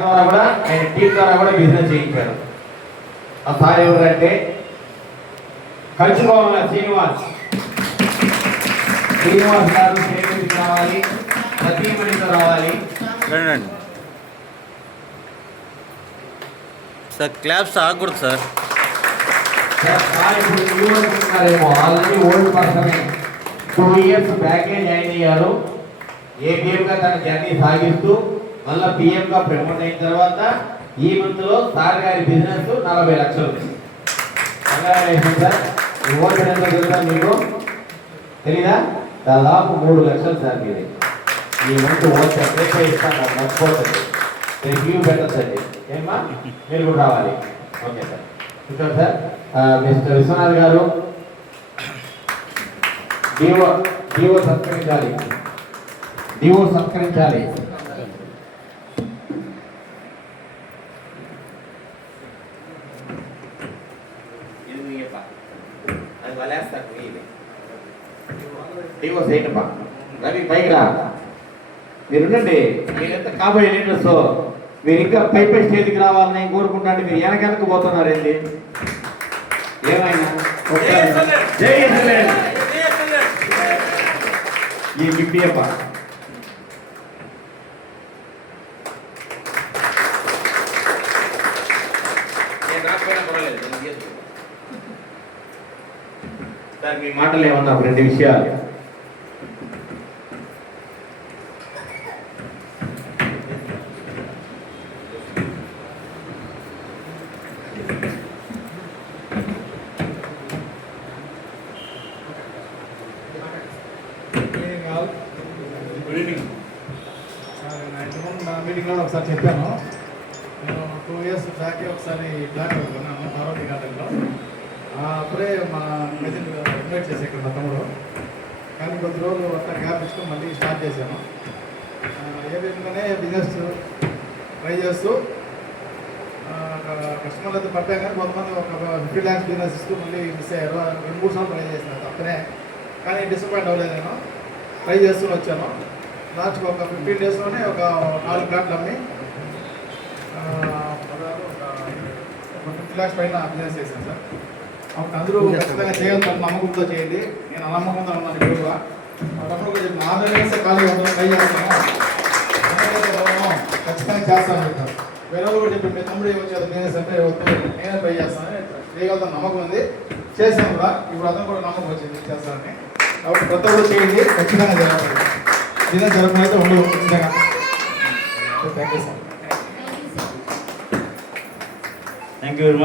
ద్వారా కూడా ఆయన టీం ద్వారా కూడా బిజినెస్ చేయించారు. ఆ సార్ ఎవరంటే కంచుకోవాల శ్రీనివాస్ గారు స్టేట్మెంట్కి రావాలి, ప్రతిమణితో రావాలి సార్. క్లాప్స్ ఆగకూడదు సార్. ఇప్పుడు న్యూ అనుకుంటున్నారేమో, ఆల్రెడీ ఓల్డ్ పర్సనే 2 years బ్యాకే జాయిన్ అయ్యారు. ఏపీఎంగా తన జర్నీ సాగిస్తూ మళ్ళీ పిఎంగా ప్రమోట్ అయిన తర్వాత ఈ మంత్లో సార్ గారి బిజినెస్ 40 లక్షలు. సార్ ఓపెన్ ఎంత తెలుసా మీకు తెలీదా? దాదాపు 3 లక్షలు సార్ మీది. ఈ మంత్ ఓట్ ఎప్పుడైతే ఇస్తాను నాకు మర్చిపోతుంది. రివ్యూ పెట్టద్దండి ఏమా, మీరు కూడా రావాలి. Okay sir. చూసారు సార్. మిస్టర్ విశ్వనాథ్ గారు డివో సత్కరించాలి. డివో చేయటప్పా. రవి పైకి రా. మీరుండండి. మీరెంత కాబోయే లీడర్స్, మీరు ఇంకా పై స్టేజ్కి రావాలని నేను కోరుకుంటాను. మీరు వెనక పోతున్నారు ఏంటి? ఏమైనా ఈ గిఫ్ట్ అప్ప సార్, మీ మాటలు ఏమన్నా 2 విషయాలు. మీటింగ్లో ఒకసారి చెప్పాను. నేను 2 years బ్యాకే ఒకసారి ప్లాన్ కొన్నాను పార్వతి గార్డెన్లో. అప్పుడే మా మెజెంట్ ఇన్వైట్ చేసే ఇక్కడ మా తమ్ముడు, కానీ కొద్ది రోజులు అట్లా గ్యాప్ ఇచ్చుకొని మళ్ళీ స్టార్ట్ చేశాను. ఏ విధంగానే బిజినెస్ ట్రై చేస్తూ కస్టమర్లు అయితే పట్టాం, కానీ కొంతమంది ఒక 50 lakhs బిజినెస్ ఇస్తూ మళ్ళీ మిస్ అయ్యారు. 2-3 సార్లు ట్రై చేసినాను తప్పనే, కానీ డిసప్పాయింట్ అవ్వలేదు. నేను ట్రై చేస్తూ వచ్చాను. లాస్ట్కి ఒక 15 daysలోనే ఒక 4 ప్లాట్లు అమ్మి ఒక 50 lakhs పైన బిజినెస్ చేశాను సార్. అప్పుడు అందరూ ఖచ్చితంగా చేయగలుగుతాను, నమ్మకంతో చేయండి. నేను నమ్మకంతో ఉన్నాను. ఎక్కువగా మా తమ్ముడు కూడా చెప్పిన 6 years ఖాళీ ఉంటుంది, ట్రై చేస్తాను, ఖచ్చితంగా చేస్తాను చెప్తాను. వేరే వాళ్ళు కూడా చెప్పి మీ తమ్ముడు ఏమొచ్చారు బిజినెస్ అంటే నేనే ట్రై చేస్తాను, చేయగలుగుతాను నమ్మకం ఉంది. చేశాను కూడా. ఇప్పుడు అతను కూడా నమ్మకం వచ్చింది చేస్తానని. కాబట్టి కొత్త కూడా చేయండి, ఖచ్చితంగా జరగాలి. బిజినెస్ జరగడం ఉండదు. Thank you sir. Thank you very much.